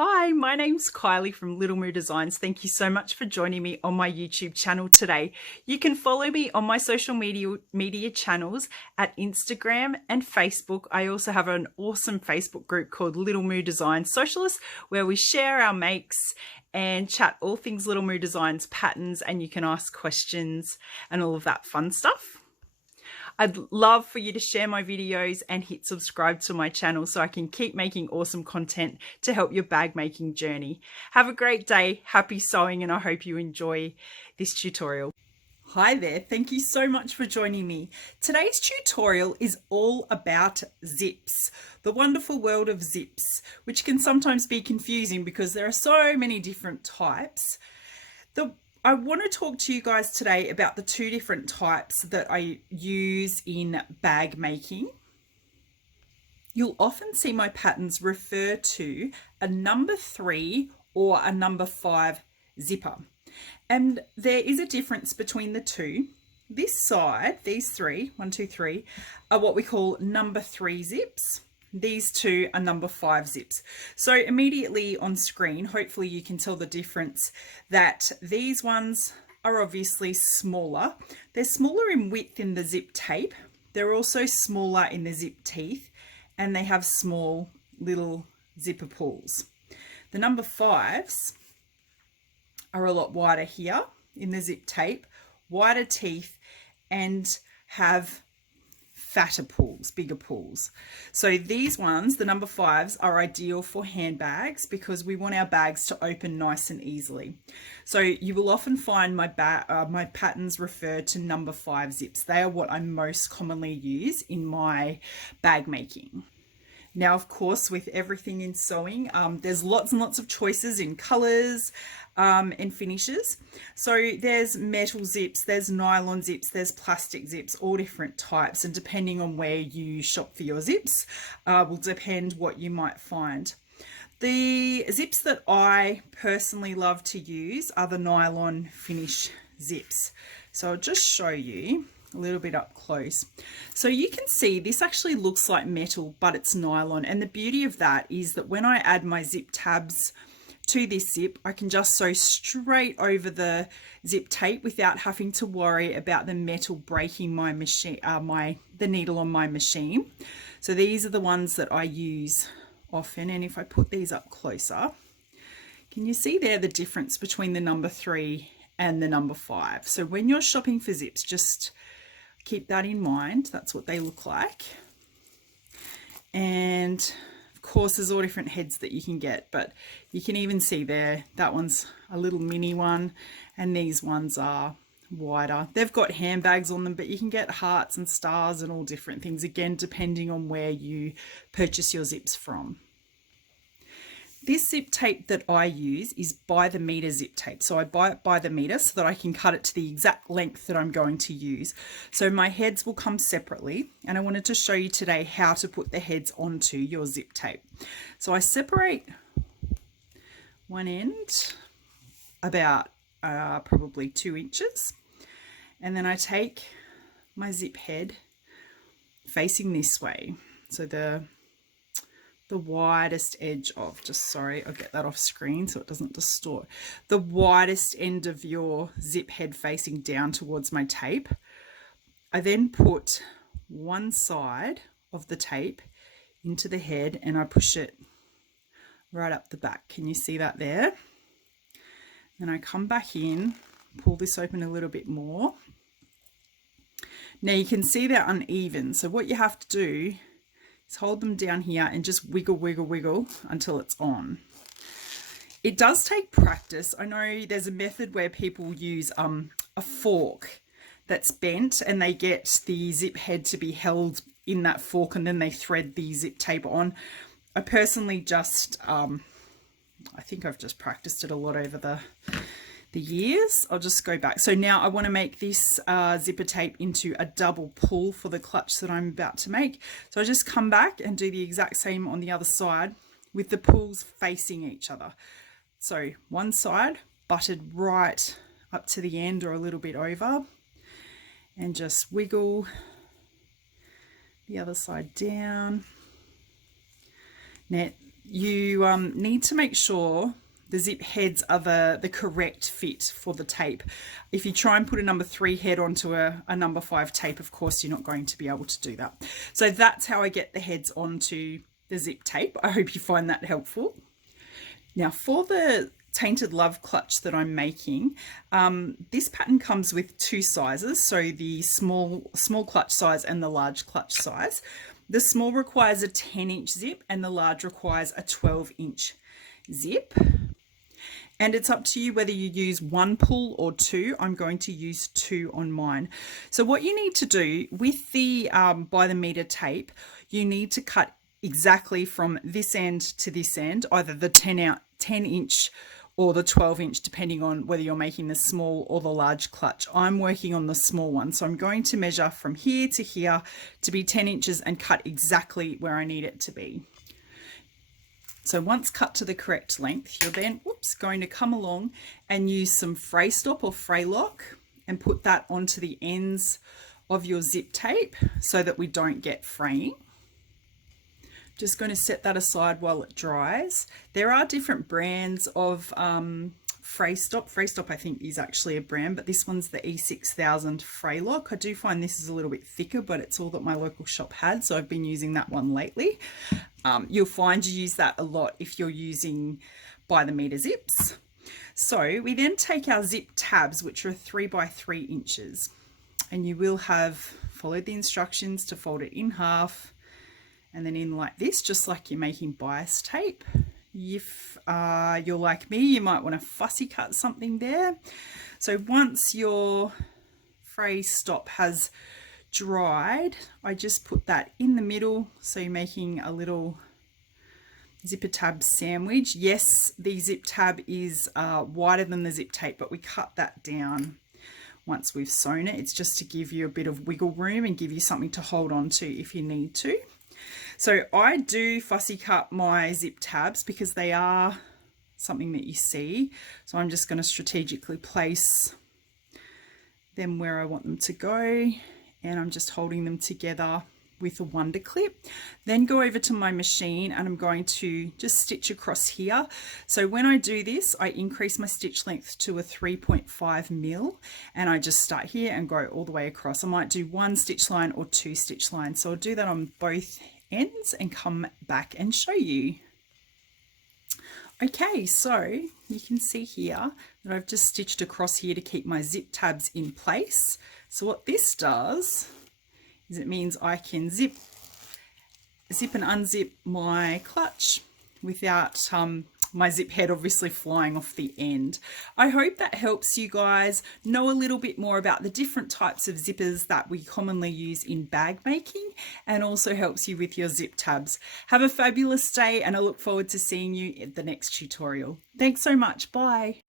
Hi, my name's Kylie from Little Moo Designs. Thank you so much for joining me on my YouTube channel today. You can follow me on my social media channels at Instagram and Facebook. I also have an awesome Facebook group called Little Moo Design Socialists where we share our makes and chat all things Little Moo Designs patterns, and you can ask questions and all of that fun stuff. I'd love for you to share my videos and hit subscribe to my channel so I can keep making awesome content to help your bag making journey. Have a great day, happy sewing, and I hope you enjoy this tutorial. Hi there, thank you so much for joining me. Today's tutorial is all about zips, the wonderful world of zips, which can sometimes be confusing because there are so many different types. I want to talk to you guys today about the two different types that I use in bag making. You'll often see my patterns refer to a number 3 or a number 5 zipper. And there is a difference between the two. This side, these three, 1, 2, 3, are what we call number 3 zips. These two are number 5 zips. So immediately on screen, hopefully you can tell the difference that these ones are obviously smaller. They're smaller in width in the zip tape. They're also smaller in the zip teeth, and they have small little zipper pulls. The number 5s are a lot wider here in the zip tape, wider teeth, and have fatter pulls, bigger pulls. So these ones, the number 5s, are ideal for handbags because we want our bags to open nice and easily. So you will often find my patterns refer to number 5 zips. They are what I most commonly use in my bag making. Now, of course, with everything in sewing, there's lots and lots of choices in colors and finishes. So there's metal zips, there's nylon zips, there's plastic zips, all different types. And depending on where you shop for your zips, will depend what you might find. The zips that I personally love to use are the nylon finish zips. So I'll just show you a little bit up close. So you can see this actually looks like metal, but it's nylon. And the beauty of that is that when I add my zip tabs to this zip, I can just sew straight over the zip tape without having to worry about the metal breaking my machine, the needle on my machine. So these are the ones that I use often. And if I put these up closer, can you see there the difference between the number 3 and the number 5? So when you're shopping for zips, just keep that in mind. That's what they look like. And of course, there's all different heads that you can get, but you can even see there, that one's a little mini one, and these ones are wider. They've got handbags on them, but you can get hearts and stars and all different things, again, depending on where you purchase your zips from. This zip tape that I use is by the meter zip tape. So I buy it by the meter so that I can cut it to the exact length that I'm going to use. So my heads will come separately, and I wanted to show you today how to put the heads onto your zip tape. So I separate one end about probably 2 inches, and then I take my zip head facing this way. So the widest edge of, I'll get that off screen so it doesn't distort. The widest end of your zip head facing down towards my tape. I then put one side of the tape into the head and I push it right up the back. Can you see that there? Then I come back in, pull this open a little bit more. Now you can see they're uneven. So what you have to do is hold them down here and just wiggle, wiggle, wiggle until it's on. It does take practice. I know there's a method where people use a fork that's bent and they get the zip head to be held in that fork and then they thread the zip tape on. I personally just, I think I've just practiced it a lot over the years. I'll just go back. So now I want to make this zipper tape into a double pull for the clutch that I'm about to make. So I just come back and do the exact same on the other side with the pulls facing each other. So one side butted right up to the end or a little bit over, and just wiggle the other side down. Now you need to make sure the zip heads are the correct fit for the tape. If you try and put a number 3 head onto a number 5 tape, of course, you're not going to be able to do that. So that's how I get the heads onto the zip tape. I hope you find that helpful. Now for the Tainted Love clutch that I'm making, this pattern comes with 2 sizes, so the small clutch size and the large clutch size. The small requires a 10-inch zip and the large requires a 12-inch zip. And it's up to you whether you use 1 pull or 2. I'm going to use 2 on mine. So what you need to do with the by the meter tape, you need to cut exactly from this end to this end, either the 10-inch or the 12-inch, depending on whether you're making the small or the large clutch. I'm working on the small one, so I'm going to measure from here to here to be 10 inches and cut exactly where I need it to be. So once cut to the correct length, you're then going to come along and use some fray stop or fray lock and put that onto the ends of your zip tape so that we don't get fraying. Just going to set that aside while it dries. There are different brands of fray stop. Fray stop I think is actually a brand, but this one's the E6000 fray lock. I do find this is a little bit thicker, but it's all that my local shop had, so I've been using that one lately. You'll find you use that a lot if you're using by the meter zips. So we then take our zip tabs, which are 3 by 3 inches, and you will have followed the instructions to fold it in half and then in like this, just like you're making bias tape. If you're like me, you might want to fussy cut something there. So once your fray stop has dried, I just put that in the middle, so you're making a little zipper tab sandwich. Yes, the zip tab is wider than the zip tape, but we cut that down once we've sewn it. It's just to give you a bit of wiggle room and give you something to hold on to if you need to. So I do fussy cut my zip tabs because they are something that you see. So I'm just going to strategically place them where I want them to go, and I'm just holding them together with a wonder clip. Then go over to my machine and I'm going to just stitch across here. So when I do this, I increase my stitch length to a 3.5 mil, and I just start here and go all the way across. I might do 1 stitch line or 2 stitch lines, so I'll do that on both ends and come back and show you. Okay, so you can see here that I've just stitched across here to keep my zip tabs in place. So what this does is it means I can zip and unzip my clutch without my zip head obviously flying off the end. I hope that helps you guys know a little bit more about the different types of zippers that we commonly use in bag making, and also helps you with your zip tabs. Have a fabulous day, and I look forward to seeing you in the next tutorial. Thanks so much. Bye.